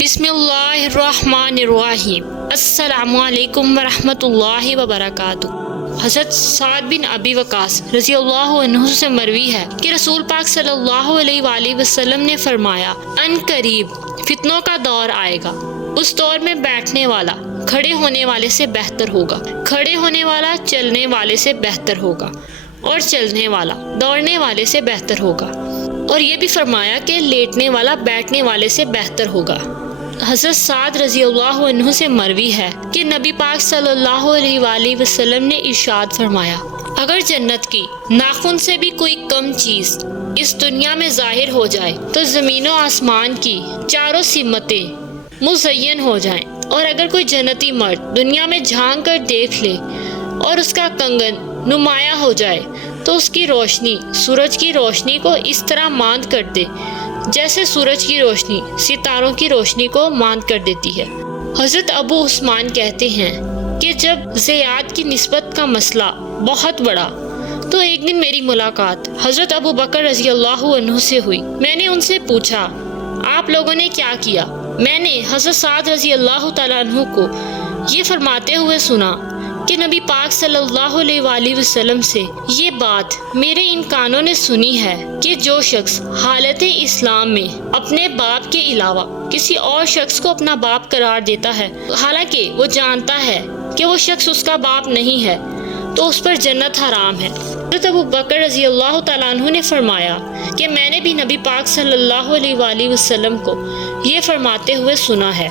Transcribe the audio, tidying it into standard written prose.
بسم اللہ الرحمن الرحیم۔ السلام علیکم ورحمۃ اللہ وبرکاتہ۔ حضرت سعد بن ابی وقاص رضی اللہ عنہ سے مروی ہے کہ رسول پاک صلی اللہ علیہ وآلہ وسلم نے فرمایا، ان قریب فتنوں کا دور آئے گا، اس دور میں بیٹھنے والا کھڑے ہونے والے سے بہتر ہوگا، کھڑے ہونے والا چلنے والے سے بہتر ہوگا، اور چلنے والا دوڑنے والے سے بہتر ہوگا، اور یہ بھی فرمایا کہ لیٹنے والا بیٹھنے والے سے بہتر ہوگا۔ حضرت سعد رضی اللہ عنہ سے مروی ہے کہ نبی پاک صلی اللہ علیہ وآلہ وسلم نے ارشاد فرمایا، اگر جنت کی ناخن سے بھی کوئی کم چیز اس دنیا میں ظاہر ہو جائے تو زمین و آسمان کی چاروں سمتیں مزین ہو جائیں، اور اگر کوئی جنتی مرد دنیا میں جھانک کر دیکھ لے اور اس کا کنگن نمایاں ہو جائے تو اس کی روشنی سورج کی روشنی کو اس طرح ماند کر دے جیسے سورج کی روشنی ستاروں کی روشنی کو ماند کر دیتی ہے۔ حضرت ابو عثمان کہتے ہیں کہ جب زیاد کی نسبت کا مسئلہ بہت بڑا تو ایک دن میری ملاقات حضرت ابو بکر رضی اللہ عنہ سے ہوئی۔ میں نے ان سے پوچھا، آپ لوگوں نے کیا کیا؟ میں نے حضرت سعد رضی اللہ تعالیٰ عنہ کو یہ فرماتے ہوئے سنا کہ نبی پاک صلی اللہ علیہ وآلہ وسلم سے یہ بات میرے ان کانوں نے سنی ہے کہ جو شخص حالت اسلام میں اپنے باپ کے علاوہ کسی اور شخص کو اپنا باپ قرار دیتا ہے، حالانکہ وہ جانتا ہے کہ وہ شخص اس کا باپ نہیں ہے، تو اس پر جنت حرام ہے۔ حضرت ابو بکر رضی اللہ تعالیٰ عنہ نے فرمایا کہ میں نے بھی نبی پاک صلی اللہ علیہ وآلہ وسلم کو یہ فرماتے ہوئے سنا ہے۔